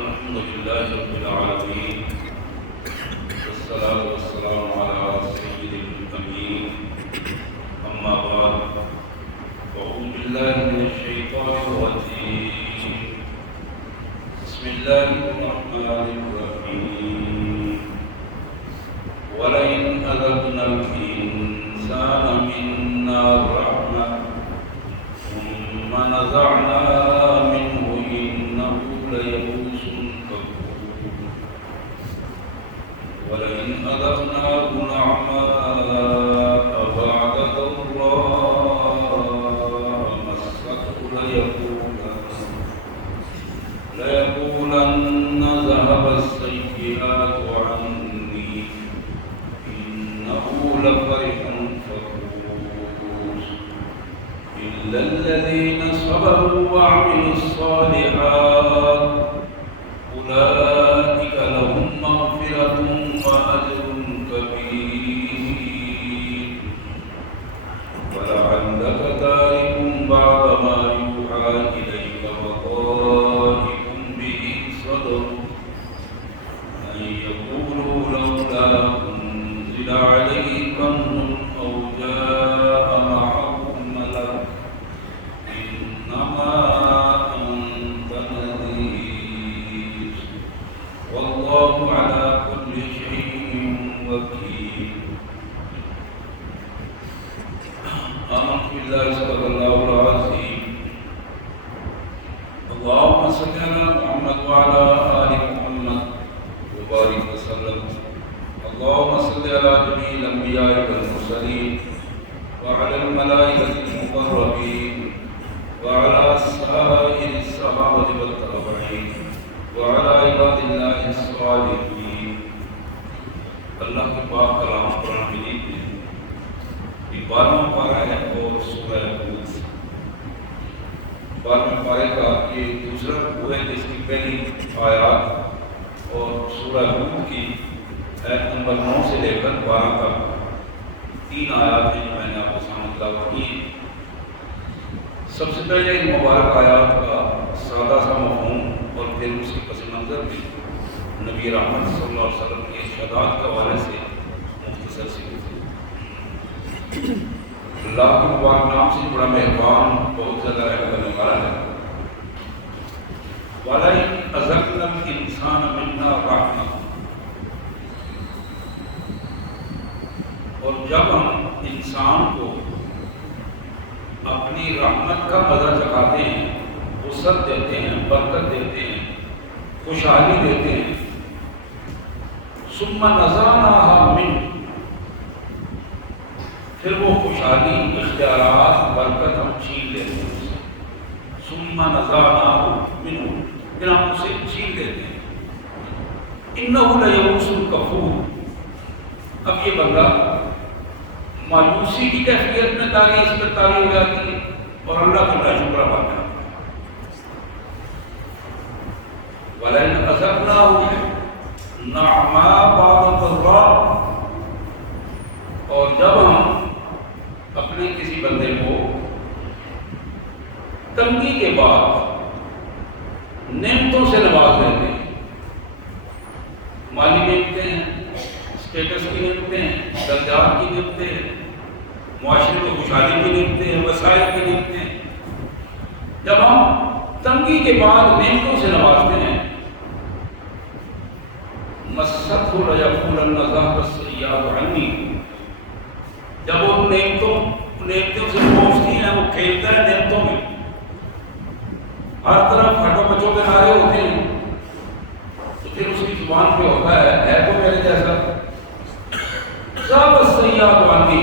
الحمد لله رب العالمين والصلاة والسلام على سيد الأمين أما بعد أعوذ بالله من الشيطان الرجيم بسم الله الرحمن الرحيم ولئن أذقنا الإنسان منا رحمة ثم نزعناها منه إنه ليئوس كفور ولئن أذقناه نعماء بعد ضراء مسته ليقولن ذهب السيئات عني إنه لفرح فخور إلا الذين صبروا وعملوا الصالحات أولئك لهم مغفرة وأجر كبير ولعلك تارك بعض ما يوحى إليك وضائق به صدرك أن يقولوا لولا أنزل عليه كنز أو جاء معه ملك إنما أنت نذير والله على كل شيء وكيل آمنت بالله صدق الله العظيم اللهم صل على محمد وعلى آل محمد وبارك وسلم اللهم صل على جميع الأنبياء والمرسلين وعلى الملائكة المقربين وعلى سائر الصحابة والتابعين وعلى عباد الله الصالحين اللہ کے پاک کلام قرآن مجید میں 12واں پارہ ہے اور سورہ ہود 12ویں پارے کا یہ دوسرا رکوع ہے جس کی پہلی آیات اور سورہ ہود کی آیت نمبر 9 سے لے کر 12 تک 3 آیات ہیں جو میں نے آپ کو سامنے تلاوت کی۔ سب سے پہلے ان مبارک آیات کا سادہ سا مفہوم اور پھر اس کے پس منظر میں نبی رحمت صلی اللہ علیہ وسلم کے ارشادات کے حوالے سے مختصر سی گفتگو۔ اللہ کے مبارک نام سے بڑا مہربان بہت زیادہ رحم کرنے والا ہے۔ وَلَئِنْ أَذَقْنَا الْإِنسَانَ مِنَّا رَحْمَةً، اور جب ہم انسان کو اپنی رحمت کا مزہ چکھاتے ہیں، وسعت دیتے ہیں، برکت دیتے ہیں، خوشحالی دیتے ہیں، ثم نزعناها منه، پھر وہ خوشحالی، اختیارات، برکت ہم چھین لیتے ہیں، ثم نزعناه منه، پھر ہم اسے چھین لیتے ہیں۔ انه لیئوس کفور، اب یہ بندہ مایوسی کی کیفیت میں اس پر تاری ہو جاتی ہے اور اللہ کا ناشکر بنتا ہے۔ وَلَئِنْ أَذَقْنَاهُ نَعْمَاءَ بَعْدَ ضَرَّاءَ، اور جب ہم اپنے کسی بندے کو تنگی کے بعد نعمتوں سے نواز دیتے ہیں، مالی نعمتیں ہیں، اسٹیٹس کی نعمتیں ہیں، درجات کی نعمتیں ہیں، معاشرے کو خوشحالی کی نعمتیں ہیں، وسائل کی نعمتیں ہیں، جب ہم تنگی کے بعد نعمتوں سے نوازتے ہیں، مَسَّتْهُ لَيَقُولَنَّ ذَهَبَ السَّيِّئَاتُ عَنِّي، جب وہ نعمتوں سے پہنچتی ہیں، وہ کھیلتا ہے نعمتوں میں، ہر طرف ہٹو بچوں کے نعرے ہوتے ہیں، تو پھر اس کی زبان پہ ہوتا ہے تو میرے جیسا ذَهَبَ السَّيِّئَاتُ عَنِّي،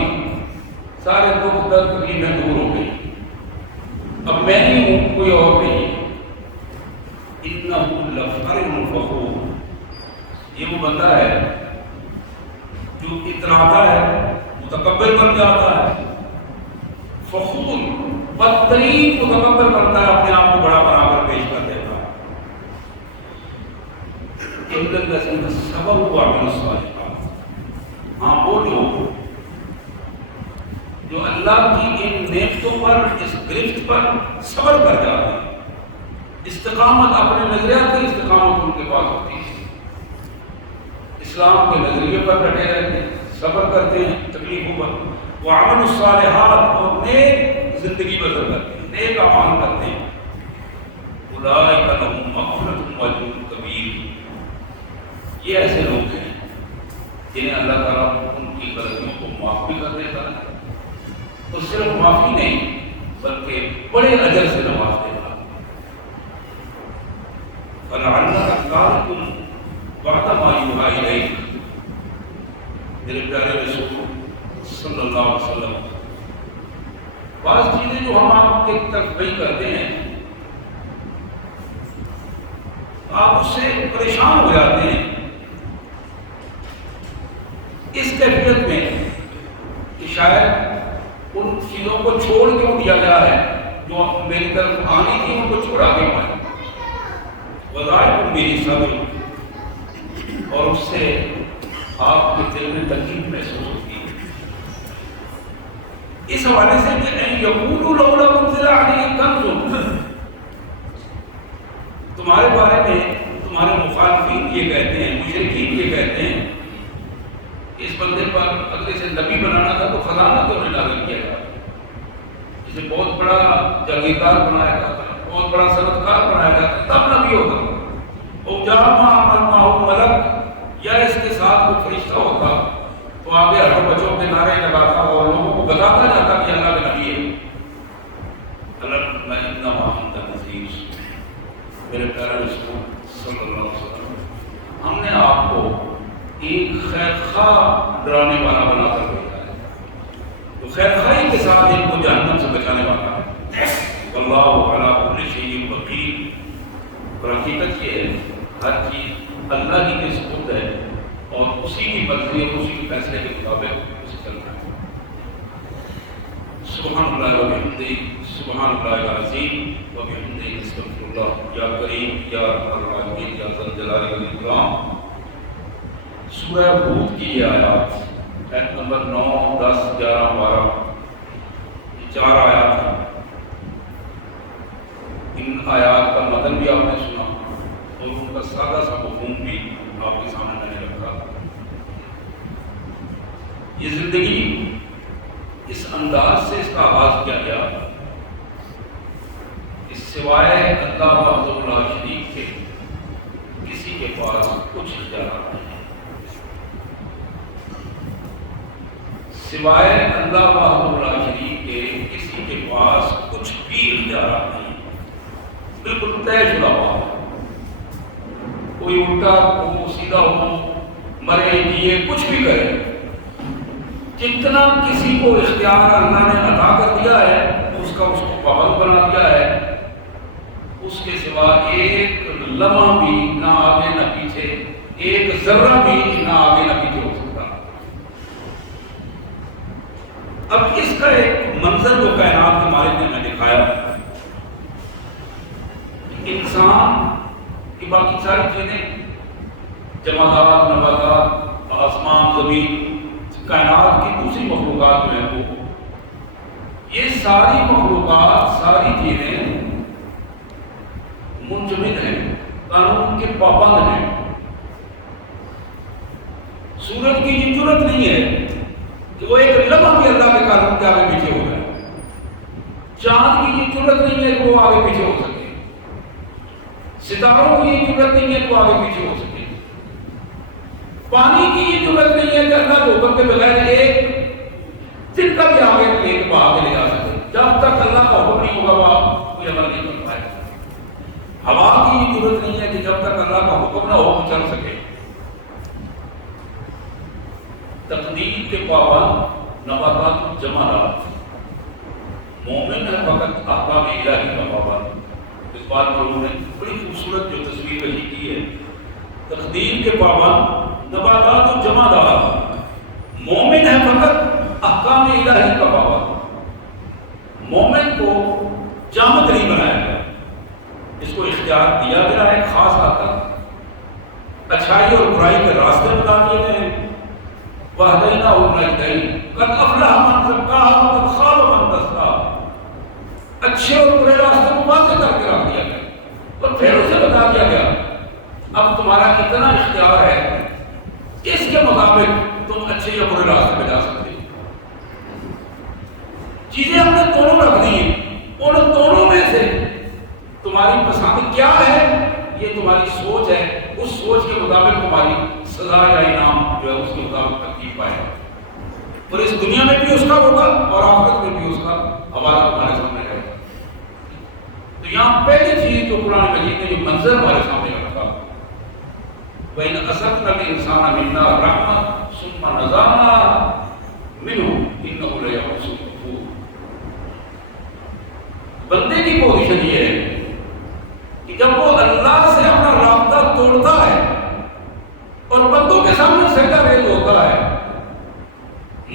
سارے دکھ درد تکلیفیں دور ہو گئی، اب میں ہی ہوں، کوئی اور نہیں۔ إِنَّهُ لَفَرِحٌ فَخُورٌ، یہ وہ بندہ ہے جو اتراتا ہے، متکبر بن جاتا ہے، فخور، بدترین متکبر بنتا ہے، اپنے آپ کو بڑا بنا کر پیش کر دیتا ہے۔ إِلَّا الَّذِينَ صَبَرُوا وَعَمِلُوا الصَّالِحَاتِ، ہاں وہ لوگ جو اللہ کی ان نعمتوں پر، اس گرفت پر صبر کر جاتے ہیں، استقامت اپنے نظریات کی استقامت ان کے پاس ہوتی ہے، اسلام کے نظریے پر ڈٹے رہتے ہیں، صبر کرتے ہیں تکلیفوں پر، وعمل الصالحات اور نیک زندگی بسر کرتے ہیں، نیک اعمال کرتے ہیں، اولئک لہم مغفرۃ واجر کبیر، یہ ایسے لوگ ہیں جنہیں اللہ تعالیٰ ان کی غلطیوں کو معاف بھی کر دیتا ہے، تو صرف معافی نہیں بلکہ بڑے اجر سے نواز دیتا ہے۔ فَلَعَلَّكَ تَارِكٌ بَعْدَ مَا يُوحَىٰ إِلَيْكَ، میرے پیارے رسول صلی اللہ علیہ وسلم، بعض چیزیں جو ہم آپ کے طرف وہی کرتے ہیں آپ اس سے پریشان ہو جاتے ہیں، اس کیفیت میں کہ شاید ان چیزوں کو چھوڑ کیوں دیا گیا ہے جو میری طرف آنی تھی ان کو چھوڑا کے پائے، وظائف میری صبر، اور اس سے آپ کے دل میں تکلیف محسوس ہوتی ہے۔ اس حوالے سے کہ ان یقولوا لولا انزل علیہ کنز، تمہارے بارے میں تمہارے مخالفین یہ کہتے ہیں، مشرکین یہ کہتے ہیں، اس بندے پر اگر اسے نبی بنانا تھا تو خزانہ کیوں نہیں نازل کیا گیا، اسے بہت بڑا جاگیردار بنایا جاتا، بہت بڑا صنعتکار بنایا جاتا تب نبی ہوگا، اور جہاں ملک یا اس کے ساتھ کوئی فرشتہ ہوتا تو آگے ہر بچوں کے نعرے لگاتا اور لوگوں کو بتاتا جاتا کہ اللہ کا نبی ہے۔ میرے پیارے رسول صلی اللہ علیہ وسلم، ہم نے آپ کو ایک خیر خواہ ڈرانے والا بنا کر بھیجا ہے، تو خیر خواہی کے ساتھ ان کو جہنم سے بچانے والا ہے۔ واللہ علی کل شیء وکیل، اور حقیقت یہ ہے ہر چیز اللہ ہی کے سپرد ہے اور اسی کی مرضی اور اسی کے فیصلے کے مطابق اسے چلنا ہے۔ سبحان اللہ وبحمدہ، سبحان اللہ العظیم وبحمدہ، استغفر اللہ، یا کریم یا ارحم الراحمین یا ذا الجلال والاکرام۔ سورہ ہود کی یہ آیات، آیت نمبر 9، 10، 11، 12، یہ 4 آیات ہیں۔ ان آیات کا متن بھی آپ نے سنا اور ان کا سادہ سا مفہوم بھی آپ کے سامنے میں نے رکھا۔ یہ زندگی اس انداز سے اس کا آغاز کیا گیا، اس سوائے اللہ وحدہ لا شریک کے کسی کے پاس کچھ اختیارات نہیں، سوائے اللہ وحدہ لا شریک کے کسی کے پاس کچھ بھی اختیارات نہیں، بالکل طے شدہ بات ہے۔ کوئی الٹا ہو سیدھا ہو، مرے جیے کچھ بھی کرے، جتنا کسی کو اختیار اللہ نے عطا کر دیا ہے اس کا اس کو پابند بنا دیا ہے، اس کے سوا ایک لمحہ بھی نہ آگے نہ پیچھے، ایک ذرہ بھی نہ آگے نہ پیچھے ہو سکتا۔ اب اس کا ایک منظر جو کائنات کے مالک نے میں دکھایا، انسان کی باقی ساری چیزیں، جمادات، نباتات، آسمان، زمین، کائنات کی دوسری مخلوقات جو ہیں وہ، یہ ساری مخلوقات، ساری چیزیں منجمد ہیں، قانون کے پابند ہیں۔ سورج کی یہ جرت نہیں ہے کہ وہ ایک لمحہ بھی اللہ کے قانون کے آگے پیچھے ہو جائے، چاند کی یہ جرت نہیں ہے کہ وہ آگے پیچھے ہو سکے، ستاروں کی یہ جرت نہیں ہے کہ وہ آگے پیچھے ہو سکے، پانی کی یہ جرت نہیں ہے کہ اللہ کے حکم کے بغیر ایک دن کا بھی آگے لے کے بہا کے لے جا سکے، جب تک اللہ کا حکم نہیں ہوگا وہ کوئی عمل نہیں کر پائے۔ ہوا کی یہ جرت نہیں ہے کہ جب تک اللہ کا حکم نہ ہو وہ چل سکے۔ تقدیر کے پابند نباتات جمادات، مومن ہے فقط احکام الہی کا پابند۔ اس بات پر انہوں نے بڑی خوبصورت جو تصویر کشی کی ہے، تقدیر کے پابند نباتات و جمادات، مومن ہے فقط احکام الہی کا پابند۔ مومن کو جامد نہیں بنایا گیا، اس کو اختیار دیا گیا ہے خاص حد تک، اچھائی اور برائی کے راستے بتا دیے گئے ہیں۔ وَهَدَيْنَاهُ النَّجْدَيْنِ قَدْ أَفْلَحَ مَنْ زَكَّاهَا وَقَدْ خَابَ مَنْ دَسَّاهَا، اچھے اور برے راستے کو واضح کر کے رکھ دیا گیا۔ اور پھر اسے بتا دیا گیا اب تمہارا اتنا اختیار ہے، اس کے مطابق تم اچھے یا برے راستے پہ جا سکتے ہو۔ چیزیں ہم نے دونوں رکھ دی ہیں، ان دونوں میں سے تمہاری پسند کیا ہے، یہ تمہاری سوچ ہے، اس سوچ کے مطابق تمہاری سزا یا انعام جو ہے اس کے مطابق ترتیب پائے گا، اور اس دنیا میں بھی اس کا ہوگا اور آخرت میں بھی اس کا حوالہ تمہارے سامنے رہے گا۔ تو یہاں پہلی چیز جو قرآن مجید نے جو منظر ہمارے سامنے رکھا، وَإِنْ أَخَذْنَا الْإِنسَانَ مِنَّا رَحْمَةً ثُمَّ نَزَعْنَاهَا مِنْهُ إِنَّهُ لَيَئُوسٌ كَفُورٌ۔ بندے کی پوزیشن یہ ہے کہ جب وہ اللہ سے اپنا رابطہ توڑتا ہے اور بندوں کے سامنے سجدہ ریز ہوتا ہے،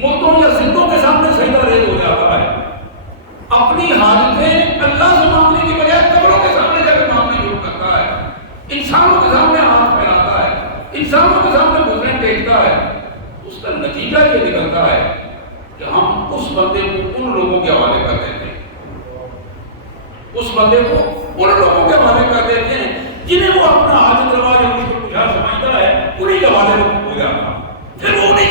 مردوں یا زندوں کے سامنے سجدہ ریز ہو جاتا ہے، اپنی حاجتیں اللہ سے مانگنے کی بجائے قبروں کے سامنے جا کے مانگنے شروع کرتا ہے، انسانوں کے سامنے ہاتھ پھیلاتا ہے، انسانوں کے سامنے گھٹنے ٹیکتا ہے، اس کا نتیجہ یہ نکلتا ہے کہ ہم اس بندے کو ان لوگوں کے حوالے کر دیتے ہیں، اس بندے کو ان لوگوں کے حوالے کر دیتے ہیں جنہیں وہ اپنا حاجت روا یا مشکل کشا سمجھتا ہے، انہیں کے حوالے ہو جاتا ہے، پھر وہ انہیں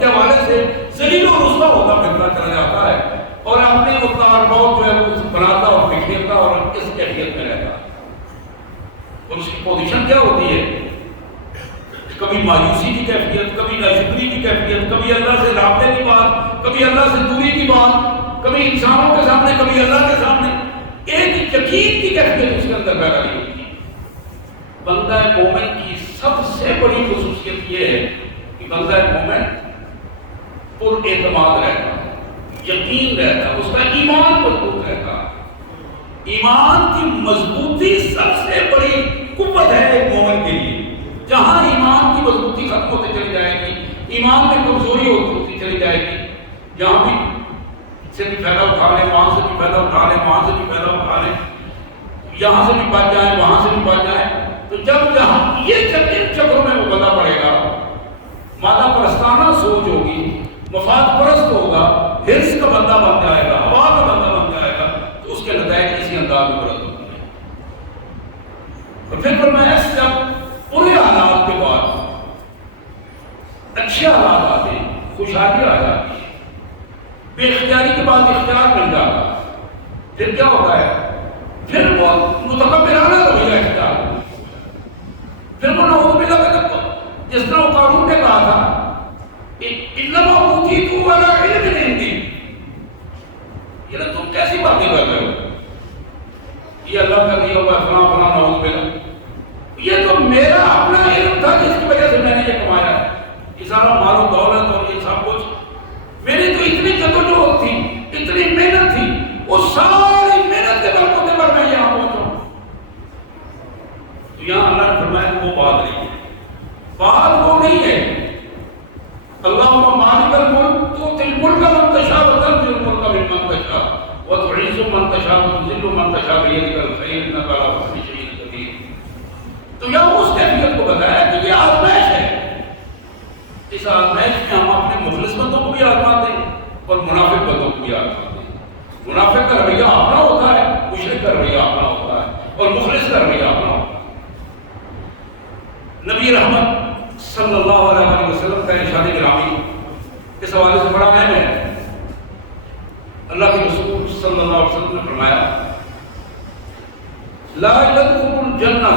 کے حوالے سے ذلیل و رسوا ہوتا پھرتا چلا جاتا ہے اور اپنے کو تار بہت جو ہے بناتا اور بکھیرتا اور اس کیفیت میں رہتا ہے۔ اور اس کی پوزیشن کیا ہوتی ہے؟ کبھی مایوسی کی کیفیت، کبھی ناشکری کی کیفیت، کبھی اللہ سے رابطے کی بات، کبھی اللہ سے دوری کی بات، کبھی انسانوں کے سامنے، کبھی اللہ کے سامنے، ایک یقین کی کیفیت اس کے اندر پیدا نہیں ہوتی۔ بندہ مومن کی سب سے بڑی خصوصیت یہ ہے کہ بندہ مومن پر اعتماد رہتا، یقین رہتا، اس کا ایمان مضبوط رہتا۔ ایمان کی مضبوطی سب سے بڑی قوت ہے ایک مومن کے لیے۔ جہاں ایمان کی مضبوطی ختم ہوتی چلی جائے گی، ایمان میں کمزوری ہوتی چلی جائے گی، جہاں بھی سے بھی فائدہ اٹھا لیں، وہاں سے بھی فائدہ اٹھا لیں، وہاں سے بھی فائدہ اٹھا لیں، یہاں سے بھی بچ جائیں، وہاں سے بھی بچ جائیں، تو جب جہاں یہ چکروں میں وہ بندہ پڑے گا، مادہ پرستانہ سوچ ہوگی، مفاد پرست ہوگا، ہرس کا بندہ بن جائے گا، ہوا کا بندہ بن جائے گا، تو اس کے نتائج اسی انداز میں برت ہوتے ہیں۔ اور پھر فرمایا جب برے حالات کے بعد اچھے حالات آتے ہیں، خوشحالی آ جاتی ہے، بے اختیاری کے بعد اختیار مل جاتا، پھر کیا ہوتا ہے؟ پھر وہ متکبرانہ رویہ اختیار، پھر وہ نعوذ باللہ جس طرح وہ قارون نے کہا تھا انما اوتیتہ علی علم عندی، یہ تم کیسی باتیں کر رہے ہو، یہ اللہ کا دیا ہوا فلاں فلاں نعوذ باللہ، یہ تو میرا اپنا علم تھا جس کی وجہ سے میں نے یہ کمایا، یہ سارا مال و دولت اور یہ سب کچھ میری تو اتنی جدوجہد تھی، اتنی محنت تھی، وہ ساری محنت کے بلبوتے پر میں یہاں پہنچا ہوں۔ تو یہاں اللہ نے فرمایا کہ وہ بات نہیں ہے، بات وہ نہیں ہے اللہم مالک الملک تؤتی الملک من تشاء وتنزع الملک ممن تشاء وتعز من تشاء وتذل من تشاء بیدک الخیر انک علی کل شیء قدیر۔ تو یہاں اس کیفیت کو بتایا کہ یہ آزمائش ہے، اس آزمائش میں ہم اپنے مخلص بندوں کو بھی آزماتے ہیں اور منافق بندوں کو بھی آزماتے ہیں۔ منافق کا رویہ اپنا ہوتا ہے، مشرک کا رویہ اپنا ہوتا ہے، اور مخلص کا رویہ اپنا ہوتا ہے۔ نبی رحمت صلی اللہ علیہ وسلم کا ارشاد گرامی اس حوالے سے بڑا اہم ہے۔ اللہ کے رسول صلی اللہ علیہ وسلم نے فرمایا لا يدخل الجنہ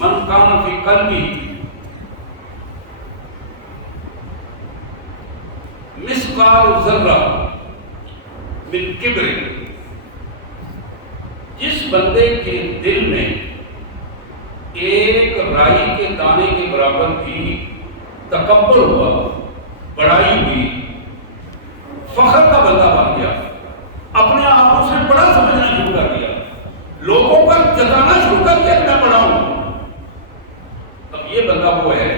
من کان فی قلبہ مثقال ذرہ من کبر، جس بندے کے دل میں ایک رائی کے دانے کے برابر بھی تکبر ہوا، بڑائی ہوئی، فخر کا بندہ بن گیا، اپنے آپ کو سے بڑا سمجھنا شروع کر دیا، لوگوں پر جتانا شروع کر دیا کہ میں بڑا ہوں، اب یہ بندہ وہ ہے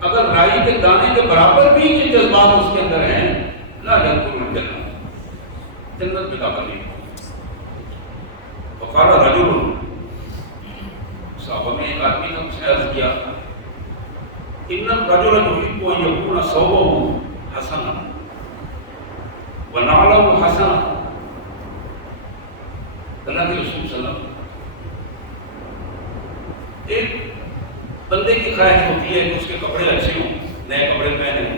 اگر رائی کے دانے کے برابر بھی یہ جذبات اس کے اندر ہیں، لا يدخل الجنہ، جنت میں داخل نہیں۔ فقال رجل، صحابہ میں ایک آدمی نے مجھ سے عرض کیا ان الرجل يحب ان يكون ثوبه حسنا ونعله حسنا۔ اللہ کے رسول صلی اللہ علیہ وسلم ایک بندے کی خواہش ہوتی ہے کہ اس کے کپڑے اچھے ہوں، نئے کپڑے پہنے ہوں،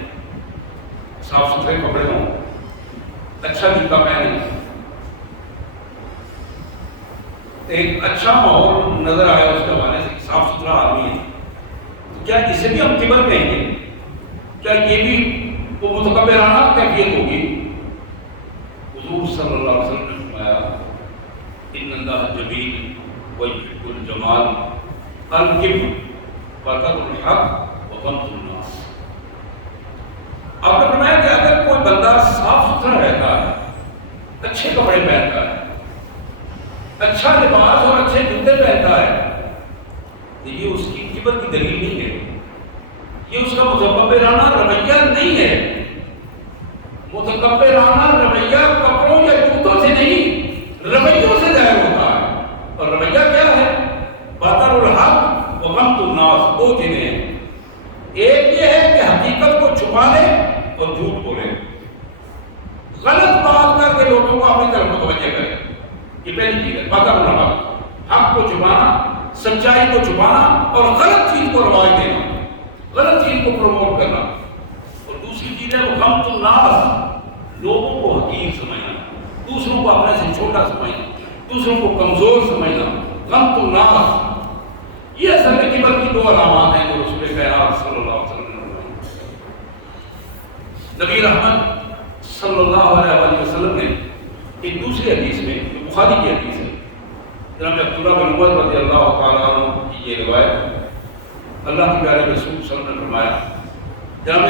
صاف ستھرے کپڑے ہوں، اچھا جوتا پہنے، ایک اچھا ماحول نظر آیا اس کے حوالے سے، صاف ستھرا آدمی ہے. تو کیا اسے بھی ہم کبر کہیں گے؟ کیا یہ بھی وہ متکبرانہ کیفیت ہوگی؟ حضور صلی اللہ علیہ وسلم نے فرمایا ان اللہ جمیل ویحب الجمال الکبر بطر الحق وغمط الناس. آپ نے فرمایا کہ اگر کوئی بندہ صاف ستھرا رہتا ہے، اچھے کپڑے پہنتا ہے، اچھا لباس اور اچھے جوتے پہنتا ہے، تو یہ اس کی کبر کی دلیل نہیں ہے، یہ اس کا متکبرانہ رویہ نہیں ہے. متکبرانہ رویہ کپڑوں یا جوتوں سے نہیں، رویوں سے ظاہر ہوتا ہے. اور رویہ کیا ہے؟ بطر الحق وغمط الناس. دو چیزیں ہیں، ایک یہ ہے کہ حقیقت کو چھپا لے اور جھوٹ بولے، غلط بات کر کے لوگوں کو اپنی طرف متوجہ کرے. یہ پہلی چیز ہے، بطر الحق، حق کو چھپانا، سچائی کو چھپانا اور غلط چیز کو رواج دینا، غلط چیز کو پروموٹ کرنا. اور دوسری چیز ہے وہ غمط الناس، لوگوں کو حقیر سمجھنا، دوسروں کو اپنے سے چھوٹا سمجھنا، دوسروں کو کمزور سمجھنا. غمط الناس، یہ اصل میں کبر کی دو علامات ہیں جو رسول خیرات صلی اللہ علیہ وسلم نے فرمائی. نبی رحمت صلی اللہ علیہ وسلم نے ایک دوسری حدیث میں، بخاری کی حدیث ہے، جناب عبداللہ بن عمر رضی اللہ تعالیٰ عنہ کی یہ روایت، اللہ کے پیارے رسول صلی اللہ علیہ وسلم نے فرمایا، جناب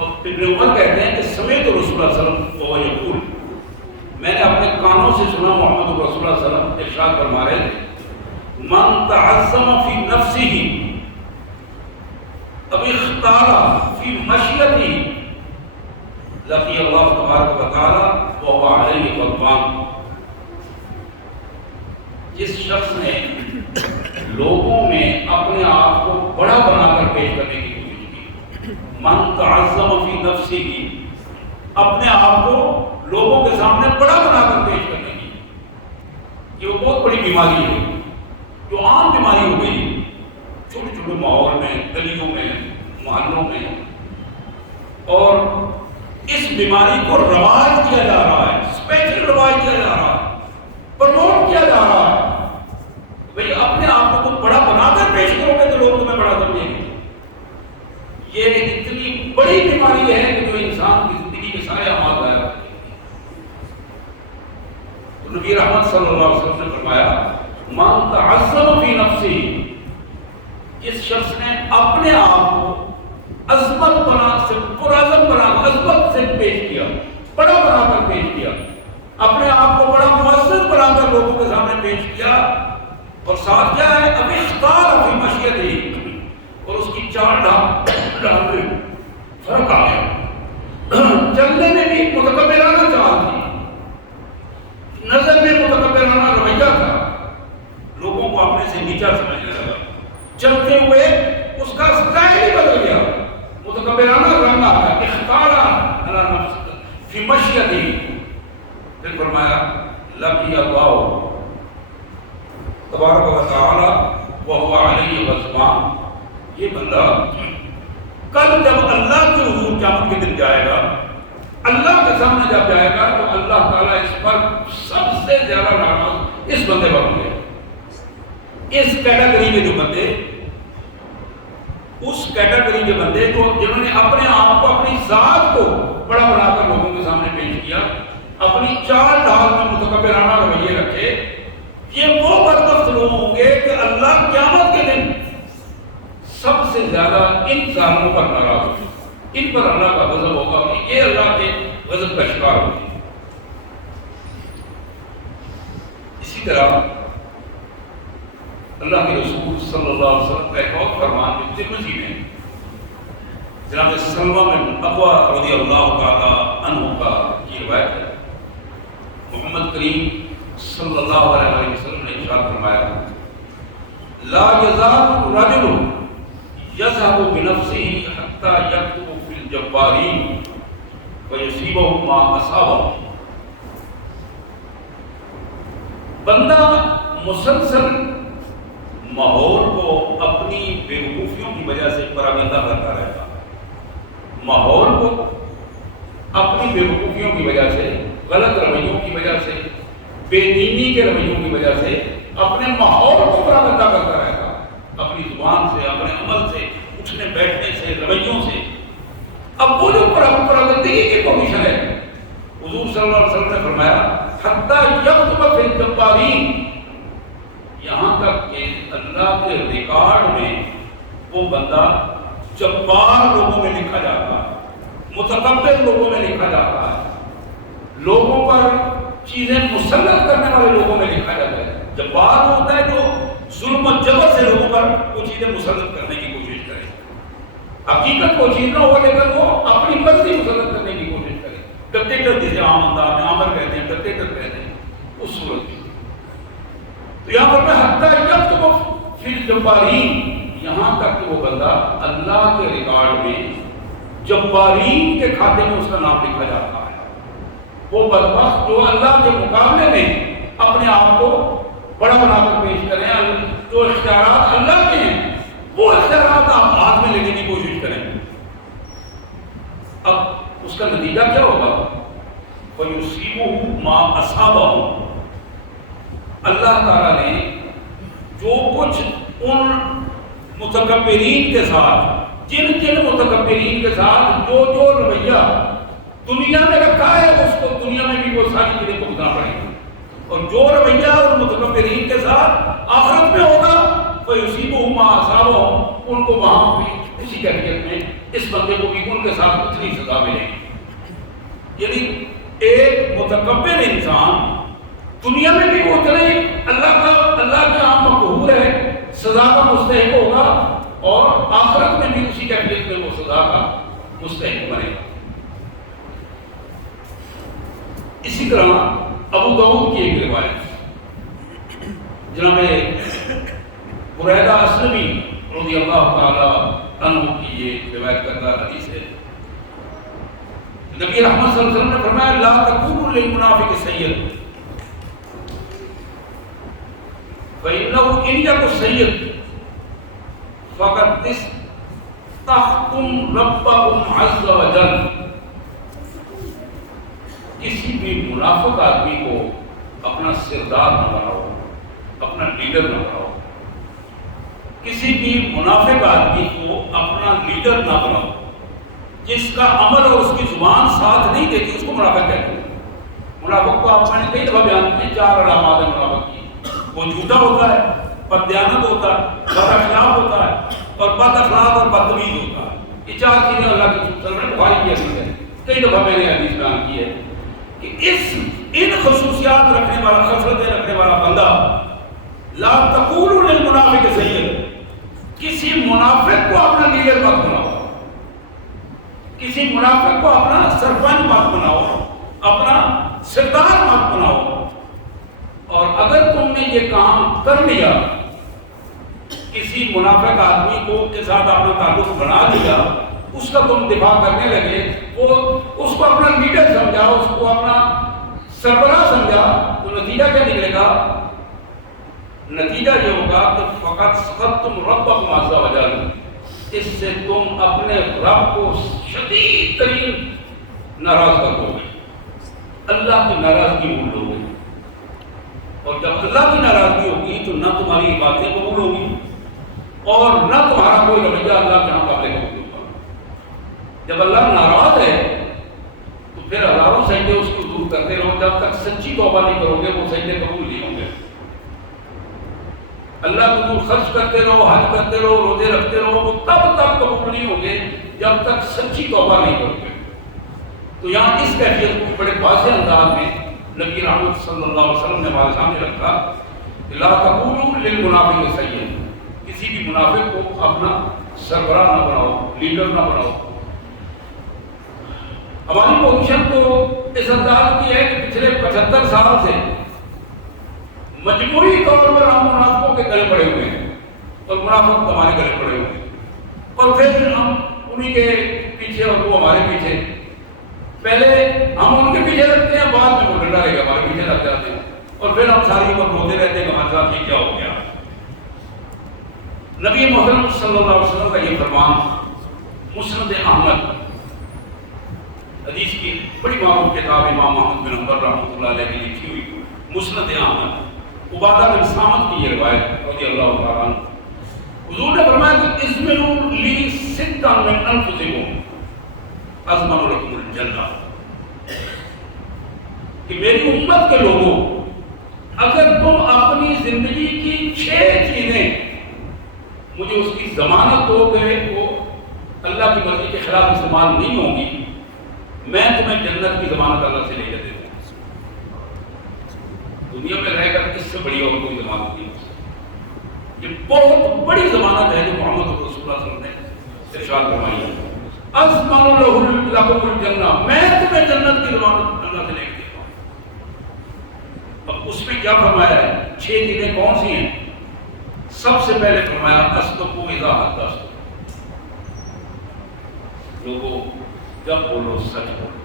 ابن عمر کہتے ہیں کہ سمیعت رسول اللہ صلی اللہ علیہ وسلم وهو یقول، میں نے اپنے کانوں سے سنا محمد رسول اللہ صلی اللہ علیہ وسلم ارشاد فرما رہے تھے، من تعظم فی نفسہ اب اختار فی مشیتہ لقی اللہ تبارک و تعالی وهو علیہ غضبان. جس شخص نے لوگوں میں اپنے آپ کو بڑا بنا کر پیش کرنے کی کوشش کی، من تعظم فی نفسہ، اپنے آپ کو لوگوں کے سامنے بڑا بنا کر پیش کرنے کی، یہ وہ بہت بڑی بیماری ہے جو عام بیماری ہو گئی چھوٹے چھوٹے ماحول میں، گلیوں میں، محلوں میں. اور اس بیماری کو رواج کیا جا رہا ہے، اسپیشل رواج کیا جا رہا ہے، پروموٹ کیا جا رہا ہے. بھئی اپنے آپ کو تم بڑا بنا کر پیش کرو گے تو لوگ تمہیں بڑا سمجھیں گے. یہ اتنی بڑی بیماری ہے کہ جو انسان کی زندگی کے سارے اعمال ضائع کر دیتی ہے. تو نبی رحمت صلی اللہ علیہ وسلم نے فرمایا من تعظم فی نفسہ، جس شخص نے اپنے آپ کو عظمت بنا سے پرعظم بنا، عظمت سے پیش کیا، بڑا بنا کر پیش کیا، اپنے آپ کو بڑا مؤثر بنا کر لوگوں کے سامنے پیش کیا، اور ساتھ کیا ہے اب اختار فی مشیتہ، اور اس کی چال ڈھال میں فرق آ گیا. چلنے میں بھی متکبرانہ چال تھی، نظر میں متکبرانہ رویہ تھا، لوگوں کو اپنے سے نیچا سمجھنے لگا، چلتے ہوئے اس کا سٹائل ہی بدل گیا، متکبرانہ رنگ آ گیا. اختار علی نفسہ فی مشیتہ، پھر فرمایا لقی اللہ تبارک و تعالی وهو علیہ غضبان. یہ بندہ کل جب اللہ کے حضور قیامت کے دن جائے گا، اللہ کے سامنے جب جائے گا تو اللہ تعالیٰ اس پر سب سے زیادہ ناراض اس بندے پر ہوں گے. اس کیٹیگری کے جو بندے، اس کیٹیگری کے بندے کو جنہوں نے اپنے آپ کو، اپنی ذات کو بڑا بنا کر لوگوں کے سامنے پیش کیا، اپنی چال ڈھال میں متکبرانہ رویے رکھے، یہ وہ بدبخت لوگ ہوں گے کہ اللہ قیامت کے دن سب سے زیادہ ان ظالموں پر ناراض ہوگا، ان پر اللہ کا غضب ہوگا، یہ اللہ کے غضب کا شکار ہوگی. اسی طرح اللہ کے رسول صلی اللہ علیہ وسلم کا ایک اور فرمان جو ترمذی میں جناب سلمہ بن اقویٰ رضی اللہ تعالی عنہ کا کی روایت ہے، محمد کریم صلی اللہ علیہ وسلم نے ارشاد فرمایا لا یزال رجل یذهب بنفسه حتى یکتب فی الجبارین ویصیبهم ما اصابه. بندہ مسلسل ماحول کو اپنی بیوقوفیوں کی وجہ سے پراگندہ کرتا رہتا ہے، ماحول کو اپنی بیوقوفیوں کی وجہ سے، غلط رویوں کی وجہ سے، بے دینی کے رویوں کی وجہ سے اپنے ماحول کو پراگندہ کرتا رہتا ہے، اپنی زبان سے، اپنے عمل سے، اٹھنے بیٹھنے سے، رویوں سے۔ اب وہ جو پراگندگی کی پوزیشن ہے، حضور صلی اللہ علیہ وسلم نے فرمایا حتیٰ یکتب فی الجبارین، یہاں تک کہ اللہ کے ریکارڈ میں وہ بندہ جبار لوگوں میں لکھا جاتا ہے، متکبر لوگوں میں لکھا جاتا ہے، لوگوں پر چیزیں مسلط کرنے والے لوگوں میں لکھا جاتا ہے۔ جبار ہوتا ہے جو ظلم و جبر سے لوگوں پر وہ چیزیں مسلط کرنے کی کوشش کرے، حقیقت وہ چیز نہ ہو لیکن وہ اپنی مرضی مسلط کرنے کی کوشش کرے، ڈکٹیٹر جسے عام انداز میں عامر کہتے ہیں، ڈکٹیٹر کہتے ہیں، اس صورت میں۔ تو یہاں پر میں حتیٰ یکتب فی الجبارین، یہاں تک کہ وہ بندہ اللہ کے ریکارڈ میں جبارین کے کھاتے میں اس کا نام لکھا جاتا ہے، وہ بدبخت جو اللہ کے مقابلے میں اپنے آپ کو بڑا بنا کر پیش کریں، جو اختیارات اللہ کے ہیں وہ اختیارات آپ ہاتھ میں لینے کی کوشش کریں۔ اب اس کا نتیجہ کیا ہوگا؟ وَيُصِيبُهُ مَا أَصَابَهُ، اللہ تعالیٰ نے جو کچھ ان متکبرین کے ساتھ، جن متکبرین کے ساتھ جو رویہ دنیا میں رکھا ہے، اس کو دنیا میں بھی وہ ساری چیزیں بھگتنا پڑیں گی، اور جو رویہ ان متکبرین کے ساتھ آخرت میں ہوگا فَيُصِيبُهُ مَا أَصَابَهُ، ان کو وہاں بھی اسی کیفیت میں اس بندے کو بھی ان کے ساتھ اتنی سزا ملے گی۔ یعنی ایک متکبر انسان دنیا میں بھی وہ اتنا ہی اللہ کا عام مقہور ہے، سزا کا مستحق ہوگا، اور آخرت میں بھی اسی کیفیت میں وہ سزا کا مستحق بنے گا۔ اسی طرح ابو داؤد کی ایک روایت، جناب بریدہ اسلمی رضی اللہ تعالی عنہ کی یہ روایت کردہ حدیث ہے، نبی رحمت صلی اللہ علیہ وسلم نے فرمایا لا تقولوا للمنافق سید فإنه إن يكن سيد فقد استحقتم ربكم عز وجل، کسی بھی منافق آدمی کو اپنا سردار نہ بناؤ، اپنا لیڈر نہ بناؤ، کسی بھی منافق آدمی کو اپنا لیڈر نہ بناؤ، جس کا عمل اور اس کی زبان ساتھ نہیں دیتی اس کو منافق کہتے ہیں۔ منافق کو آپ نے کئی دفعہ بیان کیے، 4 علامات ہیں منافق کی، وہ جھوٹا ہوتا ہے، بددیانت ہوتا ہے، بد اخلاق ہوتا ہے، اور بد اخلاق اور بدتمیز ہوتا ہے۔ یہ 4 چیزیں اللہ کے رسول صلی اللہ علیہ وسلم نے بخاری کی حدیث ہے، کئی دفعہ میں نے حدیث بیان کی ہے کہ ان خصوصیات رکھنے والا، خصلتیں رکھنے والا بندہ لا تقولوا للمنافق سید، کسی منافق کو اپنا لیڈر مت بناؤ، کسی منافق کو اپنا سرپنچ مت بناؤ، اپنا سردار مت بناؤ، اور اگر تم نے یہ کام کر لیا، کسی منافق آدمی کو کے ساتھ اپنا تعلق بنا لیا، اس کا تم دفاع کرنے لگے، وہ اس کو اپنا لیڈر سمجھا، اس کو اپنا سربراہ سمجھا، تو نتیجہ کیا نکلے گا؟ نتیجہ یہ ہوگا کہ فقط سخطتم ربکم عز وجل، اس سے تم اپنے رب کو شدید ترین ناراض کر دو گے، اللہ کی ناراضگی بھول لو گے، اور جب اللہ کی ناراضگی ہوگی تو نہ تمہاری باتیں قبول ہوگی اور نہ تمہارا کوئی رویہ اللہ کے یہاں قابل قبول ہوگا۔ جب اللہ ناراض ہے تو پھر ہزاروں سجدے اس کو دور کرتے رہو، جب تک سچی توبہ نہیں کرو گے وہ سجدے قبول نہیں ہوں گے۔ اللہ کو خرچ کرتے رہو، حج کرتے رہو، روزے رکھتے رہو، وہ تب تک قبول نہیں ہوں گے جب تک سچی توبہ نہیں کرو گے۔ تو یہاں اس کیفیت کو بڑے واضح انداز میں نبی رحمت صلی اللہ علیہ وسلم نے ہمارے سامنے رکھا کہ لا تقولوا للمنافق سید، کسی بھی منافق کو اپنا سربراہ نہ بناؤ، لیڈر نہ بناؤ۔ ہماری پوزیشن تو اس انداز کی ہے کہ پچھلے 75 سال سے مجموعی طور پر ہم منافقوں کے گلے پڑے ہوئے ہیں، اور منافق ہمارے گلے پڑے ہوئے ہیں، اور پھر ہم انہی کے پیچھے اور وہ ہمارے پیچھے، پہلے ہم ان کے پیچھے لگتے ہیں، بعد میں وہ ڈنڈا لے کے ہمارے پیچھے لگ جاتے ہیں، اور پھر ہم ساری عمر روتے رہتے ہیں کہ ہمارے ساتھ یہ کیا ہو گیا۔ نبی محمد صلی اللہ علیہ وسلم کا یہ فرمان مسند احمد، حدیث کی بڑی معروف کتاب امام احمد بن حنبل رحمۃ اللہ علیہ کی لکھی ہوئی مسند احمد، عبادہ بن صامت کی یہ روایت رضی اللہ تعالیٰ عنہ، حضور نے فرمایا کہ اضمنوا لی ستا من انفسکم اضمن لکم الجنہ، کہ میری امت کے لوگوں اگر تم اپنی زندگی کی 6 چیزیں مجھے اس کی ضمانت دو گے وہ اللہ کی مرضی کے خلاف استعمال نہیں ہوں گی، میں تمہیں جنت کی ضمانت اللہ سے لے کر دے دوں گا۔ دنیا میں رہ کر اس سے بڑی اور کوئی ضمانت نہیں ہو سکتی۔ یہ بہت بڑی ضمانت ہے جو محمد رسول اللہ صلی اللہ علیہ وسلم نے ارشاد فرمائی ہے، اضمن لکم الجنہ، میں تمہیں جنت کی ضمانت اللہ سے لے کر دے دوں گا۔ اب اس میں کیا فرمایا ہے؟ 6 چیزیں کون سی ہیں؟ سب سے پہلے فرمایا اصدقوا اذا حدثتم، لوگوں جب بولو سچ بولو۔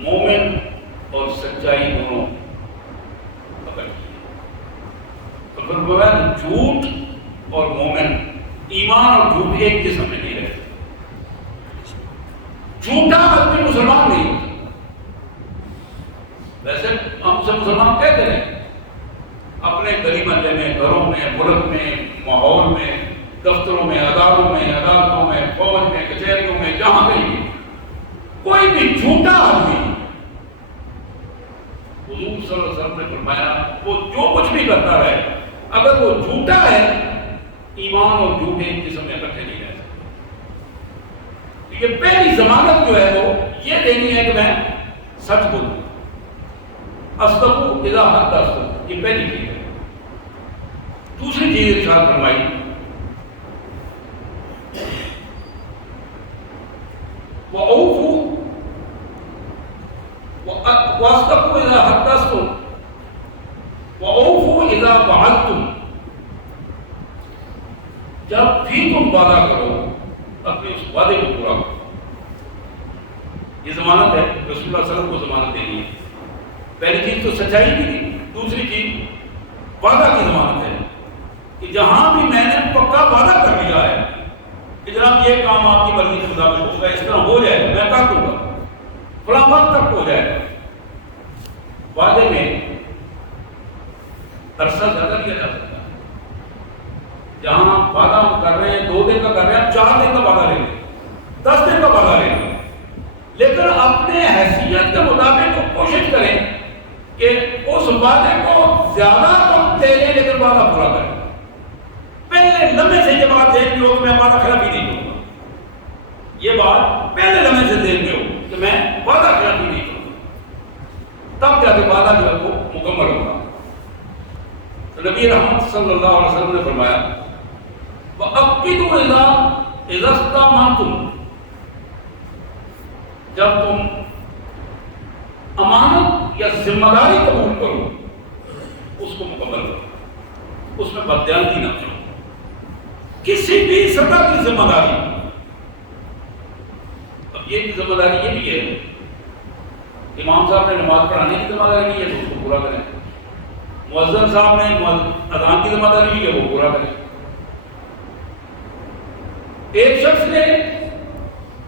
مومن اور سچائی دونوں پکڑ لیے، تو پھر فرمایا جھوٹ اور مومن، ایمان اور جھوٹ ایک جسم میں نہیں رہتے۔ جھوٹا آدمی مسلمان نہیں ہوتا، ویسے ہم سے مسلمان کہتے ہیں اپنے گلی محلے میں، گھروں میں، ملک میں، ماحول میں، دفتروں میں، اداروں میں، عدالتوں میں، فوج میں، کچہریوں میں، جہاں کہیں بھی کوئی بھی جھوٹا آدمی، حضور صلی اللہ علیہ وسلم نے فرمایا وہ جو کچھ بھی کرتا رہے اگر وہ جھوٹا ہے، ایمان اور جھوٹ ایک جسم میں اکٹھے نہیں رہ سکتے۔ یہ پہلی ضمانت جو ہے وہ یہ دینی ہے کہ میں سچ بولوں، اصدقوا اذا حدثتم، یہ پہلی چیز ہے۔ دوسری چیز ارشاد فرمائی وَأَوْفُوا وَأَصْدَقُوا إِذَا حَدَّثْتُمْ وَأَوْفُوا إِذَا وَعَدتُّمْ، جب بھی تم وعدہ کرو اپنے اس وعدے کو پورا کرو۔ یہ ضمانت ہے، رسول اللہ صلی اللہ علیہ وسلم کو ضمانت دینی ہے۔ پہلی چیز تو سچائی کی تھی، دوسری چیز وعدہ کی ضمانت ہے کہ جہاں بھی میں نے پکا وعدہ کر لیا ہے کہ جناب یہ کام آپ کی مرضی کے مطابق ہوگا، اس طرح ہو جائے میں کر دوں گا، فلاں وقت تک ہو جائے، وعدے میں عرصہ زیادہ کیا جا سکتا ہے۔ جہاں وعدہ ہم کر رہے ہیں 2 دن کا کر رہے ہیں، 4 دن کا وعدہ لیں گے، 10 دن کا وعدہ لیں گے، لیکن اپنے حیثیت کے مطابق کوشش کریں کہ اس وعدے کو زیادہ کم دے لیں لیکن وعدہ پورا کریں۔ پہلے لمحے سے یہ بات دیکھ لو کہ میں وعدہ خلافی نہیں کروں گا، یہ بات پہلے لمحے سے دیکھ لو کہ میں وعدہ خلافی نہیں کروں گا، تب جا کے وعدہ جو ہے وہ مکمل ہوگا۔ تو نبی رحمت صلی اللہ علیہ وسلم نے فرمایا وَأَقِّدُوا إِذَا اسْتَأْمَنْتُمْ، جب تم امانت یا ذمہ داری قبول کرو اس کو مکمل کرو، اس میں بددیانتی نہ کرو، کسی بھی سطح کی ذمہ داری۔ اب یہ بھی ذمہ داری یہ بھی ہے، امام صاحب نے نماز پڑھانے کی ذمہ داری نہیں ہے تو اس کو پورا کریں، مؤذن صاحب نے اذان کی ذمہ داری لی ہے وہ پورا کریں، ایک شخص نے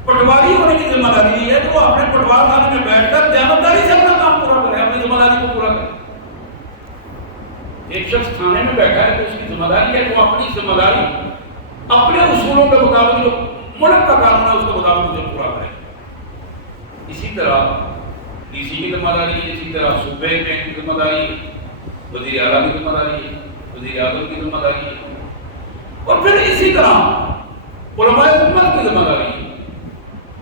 پٹواری ہونے کی ذمہ داری لی ہے تو وہ اپنے پٹوار خانے میں بیٹھ کر دیانتداری سے اپنا کام پورا کرے، اپنی ذمہ داری کو پورا کرے۔ ایک شخص تھانے میں بیٹھا ہے تو اس کی ذمہ داری ہے کہ وہ اپنی ذمہ داری اپنے اصولوں کے مطابق جو ملک کا قانون ہے اس کے مطابق اسے پورا کرے۔ اسی طرح ڈی سی کی ذمہ داری ہے، اسی طرح صوبے میں کی ذمہ داری ہے، وزیر اعلیٰ کی ذمہ داری ہے، وزیر اعظم کی ذمہ داری ہے، اور پھر اسی طرح علماء امت کی ذمہ داری ہے،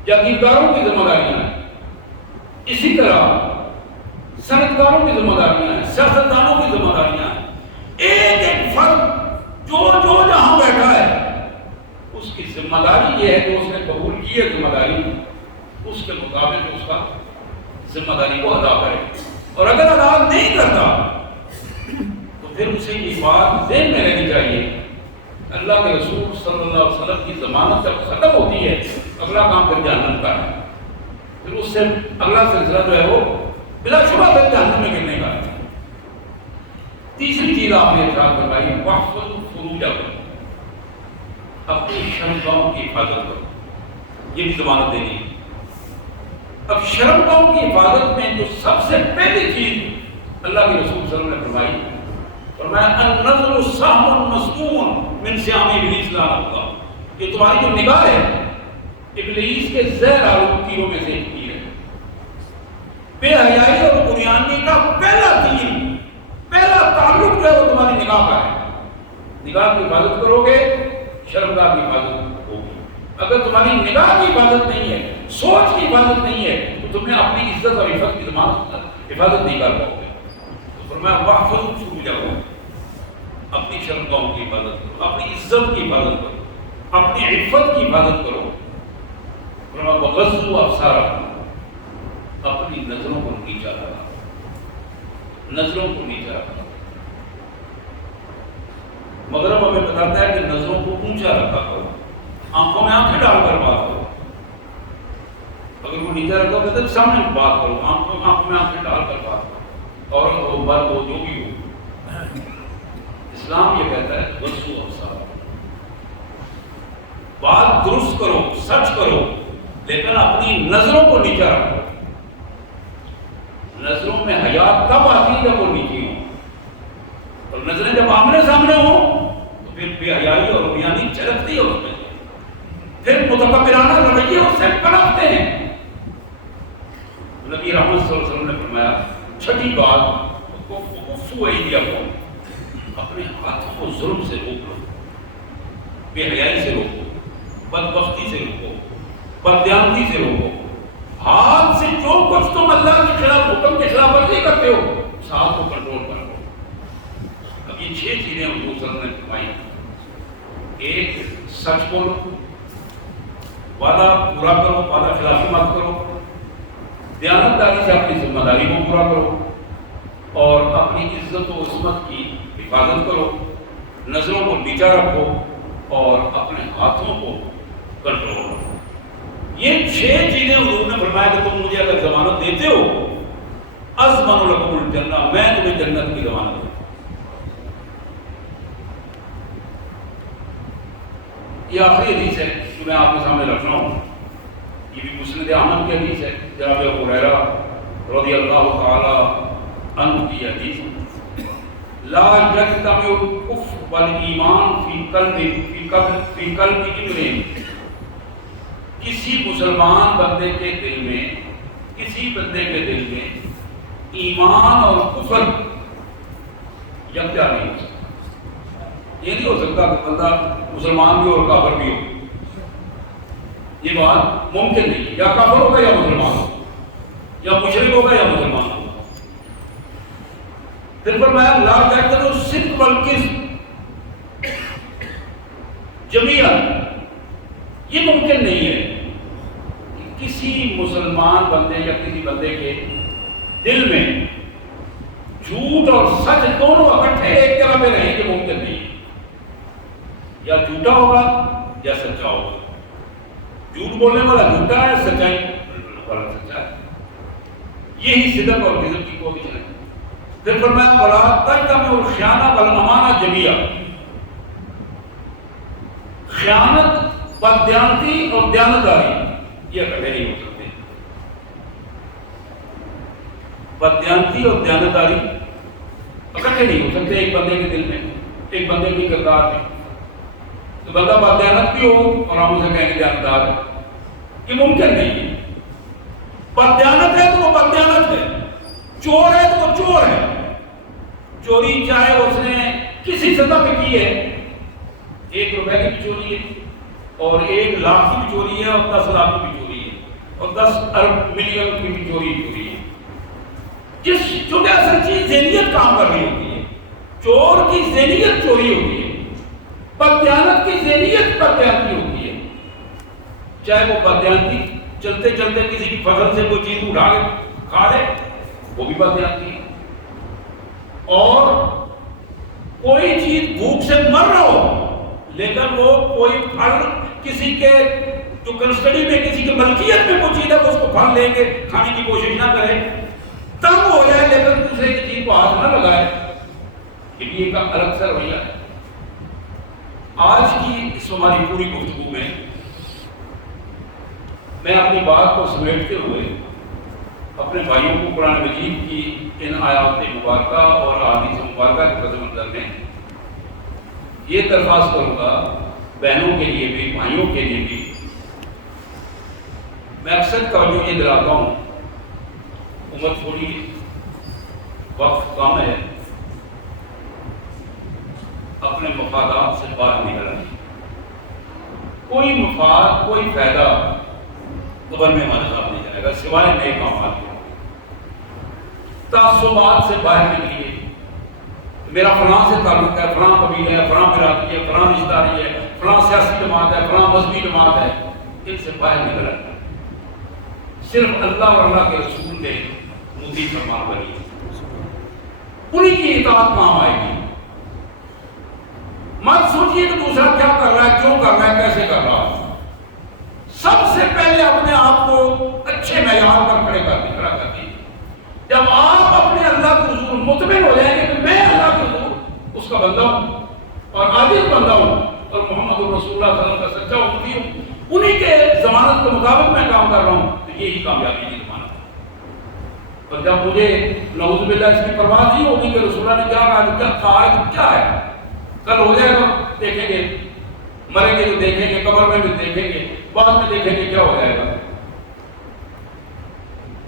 جاگیرداروں کی ذمہ داریاں ہیں، اسی طرح صنعتکاروں کی ذمہ داریاں ہیں، سیاستدانوں کی ذمہ داریاں ہیں۔ ایک ایک فرد جو جہاں بیٹھا ہے اس کی ذمہ داری یہ ہے کہ اس نے قبول کی ہے ذمہ داری، اس کے مطابق اس کا ذمہ داری کو ادا کرے، اور اگر ادا نہیں کرتا تو پھر اسے یہ بات ذہن میں رہنی چاہیے اللہ کے رسول صلی اللہ علیہ وسلم کی ضمانت جب ختم ہوتی ہے اگلا کام پھر جہنم کا ہے، پھر اس سے اگلا سلسلہ جو ہے وہ بلا شبہ پھر جہنم میں گرنے کا ہے۔ تیسری چیز آپ نے ارشاد فرمائی واحفظوا فروجکم، اپنی شرمگاہوں کی حفاظت کرو، یہ بھی ضمانت دینی ہے۔ اب شرمگاہوں کی حفاظت میں جو سب سے پہلی چیز اللہ کے رسول صلی اللہ علیہ وسلم نے فرمائی النظر سهم مسموم من سهام ابلیس لعنہ اللہ، کہ تمہاری جو نگاہ ہے ابلیس کے زہر آلود تیروں میں سے ایک تیر ہے۔ بے حیائی اور قریانی کا پہلا تیر، پہلا تعلق جو ہے وہ تمہاری نگاہ کا ہے۔ نگاہ کی حفاظت کرو گے، شرمگاہ کی حفاظت ہوگی۔ اگر تمہاری نگاہ کی حفاظت نہیں ہے، سوچ کی حفاظت نہیں ہے، تو تمہیں اپنی عزت اور عفت کی حفاظت نہیں کر پاؤ گے۔ تو فرمایا واحفظوا فروجکم، اپنی شرمگاہوں کی حفاظت کرو، اپنی عزت کی حفاظت کرو، اپنی عفت کی حفاظت کرو۔ فرمایا وغضوا ابصارکم، اپنی نظروں کو نیچا رکھا، نظروں کو نیچا رکھا۔ مغرب ہمیں بتاتا ہے کہ نظروں کو اونچا رکھا کرو، آنکھوں میں آنکھیں ڈال کر بات کرو۔ اگر وہ نیچا رکھو تو سامنے بات کرو، آنکھوں میں آنکھیں ڈال کر بات کرو، اور وہ مرد ہو جو بھی ہو۔ اسلام یہ کہتا ہے وغضوا ابصارکم، بات درست کرو، سچ کرو، لیکن اپنی نظروں کو نیچا رکھو۔ نظروں میں حیا تب آتی ہے جب وہ نیچی ہوں، اور نظریں جب آمنے سامنے ہوں تو پھر بے حیائی اور بیانی چلکتی ہے اس میں، پھر متکبرانہ رویے اس سے پنپتے ہیں۔ نبی رحمت صلی اللہ علیہ وسلم نے فرمایا چھٹی بات کفوا ایدیکم، اپنے ہاتھوں کو ظلم سے روک لو، بے حیائی سے روکو، بدبختی سے روکو، بددیانتی سے روکو۔ ہاتھ سے جو کچھ تم اللہ کے خلاف حکم کے خلاف ورزی کرتے ہو اس ہاتھ کو کنٹرول کرو۔ اب یہ 6 چیزیں حضور صلی اللہ علیہ وسلم نے فرمائی۔ ایک، سچ بولو، وعدہ پورا کرو، وعدہ خلافی مت کرو، دیانتداری سے اپنی ذمہ داری کو پورا کرو، اور اپنی عزت و عصمت کی حفاظت کرو، نظروں کو نیچا رکھو، اور اپنے ہاتھوں کو کنٹرول کرو۔ یہ 6 چیزیں حضور نے فرمایا کہ تم مجھے اگر ضمانت دیتے ہو اضمن لکم الجنہ، میں تمہیں جنت کی ضمانت دوں۔ یہ آخری حدیث ہے جو میں آپ کے سامنے رکھ رہا ہوں، یہ بھی مسند احمد کی حدیث ہے، جناب ابو ہریرہ رضی اللہ تعالی عنہ کی حدیث۔ لا یجتمع الکفر والایمان فی قلب امرئ، کسی مسلمان بندے کے دل میں، کسی بندے کے دل میں ایمان اور کفر یکجا نہیں ہو سکتا۔ یہ نہیں ہو سکتا کہ بندہ مسلمان بھی اور کافر بھی ہو، یہ بات ممکن نہیں۔ یا کافر ہوگا یا مسلمان ہوگا، یا مشرک ہوگا یا مسلمان ہوگا۔ پھر فرمایا لا یجتمع الصدق والکذب جمیعا، یہ ممکن نہیں ہے کہ کسی مسلمان بندے یا کسی بندے کے دل میں جھوٹ اور سچ دونوں اکٹھے ایک جگہ پہ رہیں، کہ ممکن نہیں ہے۔ یا جھوٹا ہوگا یا سچا ہوگا، جھوٹ بولنے والا جھوٹا ہے، سچائی والا سچا ہے۔ یہی صدق اور کذب کی پوزیشن ہے۔ پھر فرمایا ولا تجتمع الخیانہ والامانہ جمیعا، خیانت، بددیانتی اور دیانتداری یہ اکٹھے نہیں ہو سکتے۔ بددیانتی اور دیانتداری اکٹھے نہیں ہو سکتے ایک بندے کے دل میں، ایک بندے کی کردار میں۔ تو بندہ بددیانت بھی ہو اور ہم اسے کہیں گے دیانتدار ہے، یہ ممکن نہیں ہے۔ بددیانت ہے تو وہ بددیانت ہے، چور ہے تو وہ چور ہے۔ چوری چاہے اس نے کسی سطح پہ کی ہے، 1 روپے کی بھی چوری ہے، اور 1 لاکھ کی بھی چوری ہے، اور 10 لاکھ کی بھی چوری ہے، اور 10 ارب ملین کی بھی چوری ہے۔ چونکہ اصل چیز ذہنیت کام کر رہی ہوتی ہے، چور کی ذہنیت چوری ہوتی ہے، بددیانت کی ذہنیت بددیانتی ہوتی ہے۔ چاہے وہ بددیانتی چلتے چلتے کسی کی فصل سے کوئی چیز اٹھا کے کھا لے، وہ بھی بددیانتی ہے، اور کوئی چیز بھوک سے مر رہا ہو لیکن وہ کوئی پھل کسی کے جو کسٹڈی میں کسی کے ملکیت میں کوئی چیز ہے اس کو پھل لے کے کھانے کی کوشش نہ کرے، تنگ ہو جائے لیکن دوسرے کی چیز کو ہاتھ نہ لگائے، یہ ایک الگ سا رویہ ہے۔ آج کی اس ہماری پوری گفتگو میں میں اپنی بات کو سمیٹتے ہوئے اپنے بھائیوں کو قرآن مجید کی ان آیات مبارکہ اور احادیث مبارکہ کے پس منظر میں یہ درخواست کروں گا، بہنوں کے لیے بھی بھائیوں کے لیے بھی میں اکثر توجہ یہ دلاتا ہوں، عمر تھوڑی وقت کم ہے، اپنے مفادات سے باہر نکل آئے۔ کوئی مفاد کوئی فائدہ قبر میں ہمارے ساتھ نہیں جائے گا سوائے نئے کامات کے۔ تعصبات سے باہر نکلیے، میرا فلاں سے تعلق ہے، فلاں قبیلہ ہے، فلاں برادری ہے، فلاں رشتہ داری ہے، فلاں سیاسی جماعت ہے، فلاں مذہبی جماعت ہے، ان سے باہر نکل آئے۔ صرف اللہ اور اللہ کے رسول کے مطیع فرمان بنیے، انہی کی اطاعت کام آئے گی۔ مت سوچیے کہ دوسرا کیا کر رہا ہے، کیوں کر رہا ہے، کیسے کر رہا ہے۔ سب سے پہلے اپنے آپ کو اچھے معیار پر کھڑا کر دیجیے۔ جب آپ اپنے اللہ کے حضور مطمئن ہو جائیں گے کہ میں اللہ کے حضور اس کا بندہ ہوں اور عاجز بندہ ہوں اور محمد رسول اللہ صلی اللہ علیہ وسلم کا سچا امتی ہوں، انہی کے ضمانت کے مطابق میں کام کر رہا ہوں، تو یہی کامیابی کی ضمانت ہے۔ اور جب مجھے نعوذ باللہ اس کی پرواہ نہیں ہوگی کہ رسول اللہ نے کیا کہا تو کیا کہا ہے تو کیا ہے، کل ہو جائے گا دیکھیں گے، مریں گے تو دیکھیں گے، قبر میں بھی دیکھیں گے، بعد میں دیکھیں گے کیا ہو جائے گا۔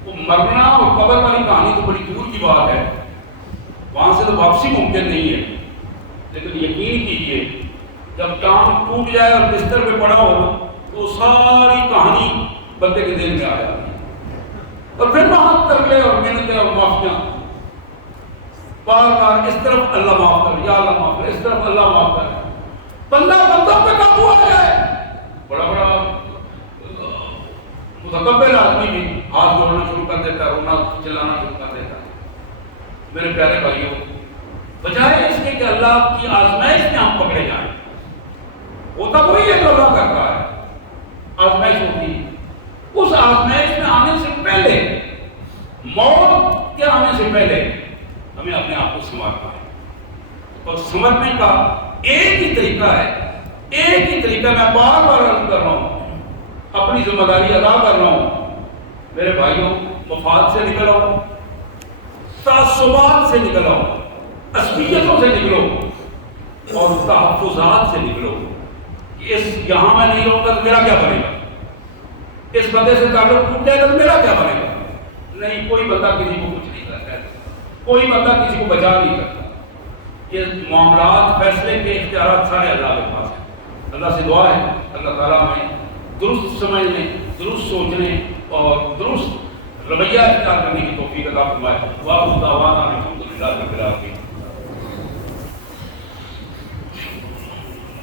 وہ مرنا اور قبر والی کہانی تو بڑی دور کی بات ہے، وہاں سے تو واپسی ممکن نہیں ہے، لیکن یقین کیجئے جب ٹانگ ٹوٹ جائے اور بستر پہ پڑا ہو تو ساری کہانی بندے کے دل میں آ جاتی ہے، اور پھر وہاں ترلے اور محنتیں اور معافیاں، بار بار اس طرف اللہ معاف کر، یا اللہ معاف کر، اس طرف اللہ معاف کر، بندہ بندوں پہ قابو آ جائے۔ بڑا بڑا متکبر آدمی بھی ہاتھ جوڑنا شروع کر دیتا ہے، رونا چلانا شروع کر دیتا ہے۔ میرے پیارے بھائیوں، بجائے اس کے کہ اللہ کی آزمائش میں ہم پکڑے جائیں، ہوتا وہی ہے جو اللہ کرتا ہے، آزمائش ہوتی ہے، اس آزمائش میں آنے سے پہلے، موت کے آنے سے پہلے ہمیں اپنے آپ کو سنوارنا ہے۔ اور سمجھنے کا ایک ہی طریقہ ہے، ایک ہی طریقہ، میں بار بار عرض کر رہا ہوں، اپنی ذمہ داری ادا کر رہا ہوں، میرے بھائیوں، مفاد سے نکل آؤ، تعصبات سے نکل آؤ، عصبیتوں سے نکلو اور تحفظات سے نکلو۔ اس یہاں میں نہیں رہوں گا تو میرا کیا بنے گا، اس بندے سے تعلق ٹوٹ جائے گا تو میرا کیا بنے گا۔ نہیں، کوئی بندہ کسی کو کچھ نہیں کرتا ہے، کوئی بندہ کسی کو بچا نہیں کرتا۔ یہ معاملات، فیصلے کے اختیارات سارے اللہ کے پاس ہیں۔ اللہ سے دعا ہے اللہ تعالیٰ میں درست سمجھنے، درست سوچنے اور درست رویہ اختیار کرنے کی توفیق عطا فرمائے۔ وآخر دعوانا الحمدللہ۔